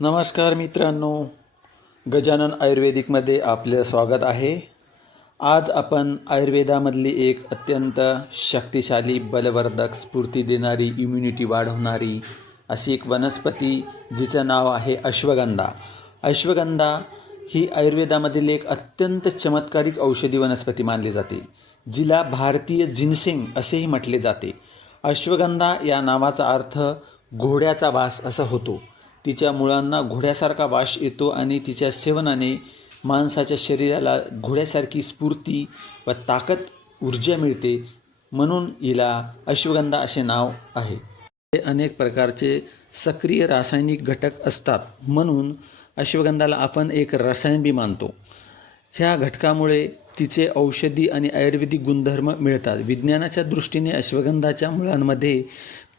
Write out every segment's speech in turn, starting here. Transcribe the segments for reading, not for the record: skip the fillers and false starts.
नमस्कार मित्रांनो, गजानन आयुर्वेदिकमध्ये आपले स्वागत आहे। आज आपण आयुर्वेदामधली एक अत्यंत शक्तिशाली, बलवर्धक, स्फूर्ती देणारी, इम्युनिटी वाढवणारी अशी एक वनस्पती जिचं नाव आहे अश्वगंधा। अश्वगंधा ही आयुर्वेदामधील एक अत्यंत चमत्कारिक औषधी वनस्पती मानली जाते, जिला भारतीय जिनसेंग असेही म्हटले जाते। अश्वगंधा या नावाचा अर्थ घोड्याचा वास असा होतो। तिच्या मुळांना घोड्यासारखा वास येतो आणि तिच्या सेवनाने माणसाच्या शरीराला घोड्यासारखी स्फूर्ती व ताकद, ऊर्जा मिळते, म्हणून हिला अश्वगंधा असे नाव आहे। अनेक प्रकारचे सक्रिय रासायनिक घटक असतात, म्हणून अश्वगंधाला आपण एक रसायन बी मानतो। ह्या घटकामुळे तिचे औषधी आणि आयुर्वेदिक गुणधर्म मिळतात। विज्ञानाच्या दृष्टीने अश्वगंधाच्या मुळांमध्ये,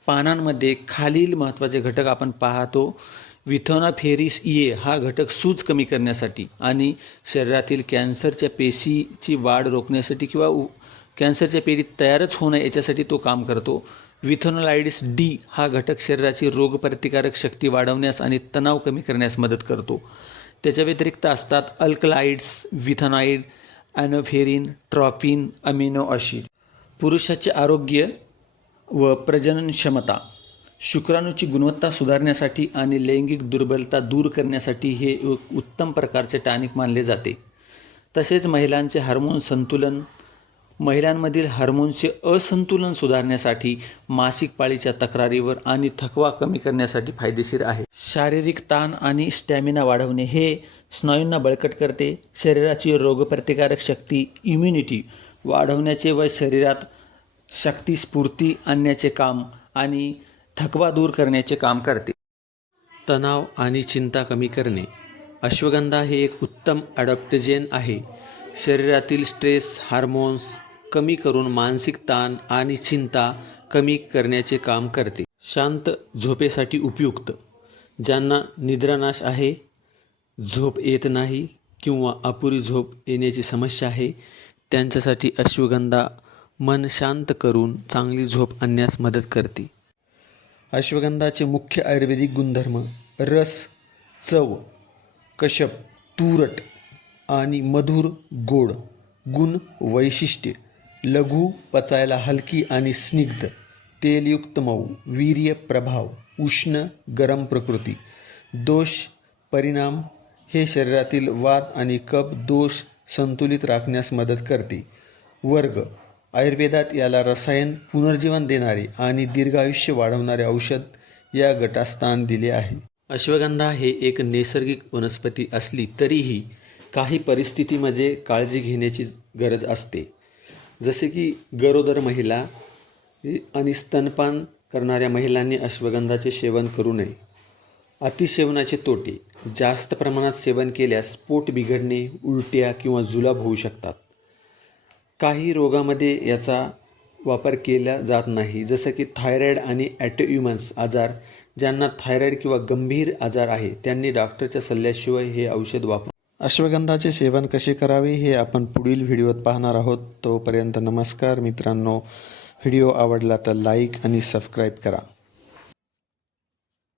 पानांमध्ये खालील महत्त्वाचे घटक आपण पाहतो। विथोनाफेरिस ए हा घटक सूज कमी करण्यासाठी आणि शरीरातील कॅन्सरच्या पेशीची वाढ रोखण्यासाठी किंवा कॅन्सरच्या पेशी तयारच होऊ नये याच्यासाठी तो काम करतो। विथोनोलाइड्स डी हा घटक शरीराची रोगप्रतिकारक शक्ती वाढवण्यास आणि तणाव कमी करण्यास मदत करतो। त्याच्या व्यतिरिक्त असतात अल्कलाइड्स, विथोनाइड, ॲनोफेरिन, ट्रॉपिन, अमिनो ॲसिड। पुरुषाचे आरोग्य व प्रजनन क्षमता, शुक्राणूची गुणवत्ता सुधारण्यासाठी आणि लैंगिक दुर्बलता दूर करण्यासाठी हे एक उत्तम प्रकारचे टॉनिक मानले जाते। तसेच महिलांचे हार्मोन संतुलन, महिलांमधील हार्मोनचे असंतुलन सुधारण्यासाठी, मासिक पाळीच्या तक्रारीवर आणि थकवा कमी करण्यासाठी फायदेशीर आहे। शारीरिक ताण आणि स्टॅमिना वाढवणे, हे स्नायूंना बळकट करते, शरीराची रोगप्रतिकारक शक्ती, इम्युनिटी वाढवण्याचे व शरीरात शक्ती, स्फूर्ती आणण्याचे काम आणि थकवा दूर करण्याचे काम करते। तणाव आणि चिंता कमी करणे, अश्वगंधा हे एक उत्तम ॲडॉप्टोजेन आहे। शरीरातील स्ट्रेस हार्मोन्स कमी करून मानसिक ताण आणि चिंता कमी करण्याचे काम करते। शांत झोपेसाठी उपयुक्त, ज्यांना निद्रानाश आहे, झोप येत नाही किंवा अपुरी झोप येण्याची समस्या आहे, त्यांच्यासाठी अश्वगंधा मन शांत करून चांगली झोप आणण्यास मदत करते। अश्वगंधाचे मुख्य आयुर्वेदिक गुणधर्म: रस, चव, कषप, तुरट आणि मधुर गोड गुण वैशिष्ट्ये, लघु, पचायला हलकी आणि स्निग्ध, तेलयुक्त मऊ, वीर्य प्रभाव, उष्ण गरम प्रकृती। दोष परिणाम, हे शरीरातील वात आणि कफ दोष संतुलित राखण्यास मदत करते। वर्ग: आयुर्वेदात याला रसायन, पुनर्जीवन देणारे आणि दीर्घायुष्य वाढवणारे औषध या गटात स्थान दिले आहे। अश्वगंधा हे एक नैसर्गिक वनस्पती असली तरीही काही परिस्थितीमध्ये काळजी घेण्याची गरज असते, जसे की गरोदर महिला आणि स्तनपान करणाऱ्या महिलांनी अश्वगंधाचे सेवन करू नये। अतिसेवनाचे तोटे: जास्त प्रमाणात सेवन केल्यास पोट बिघडणे, उलट्या किंवा जुलाब होऊ शकतात। काही रोगामध्ये याचा वापर केला जात नाही, जसं की थायरॉईड आणि ऑटोइम्यून आजार। ज्यांना थायरॉईड किंवा गंभीर आजार आहे त्यांनी डॉक्टरच्या सल्ल्याशिवाय हे औषध वापरू। अश्वगंधाचे सेवन कसे करावे हे आपण पुढील व्हिडिओत पाहणार आहोत। तोपर्यंत नमस्कार मित्रांनो, व्हिडिओ आवडला तर लाईक आणि सबस्क्राईब करा।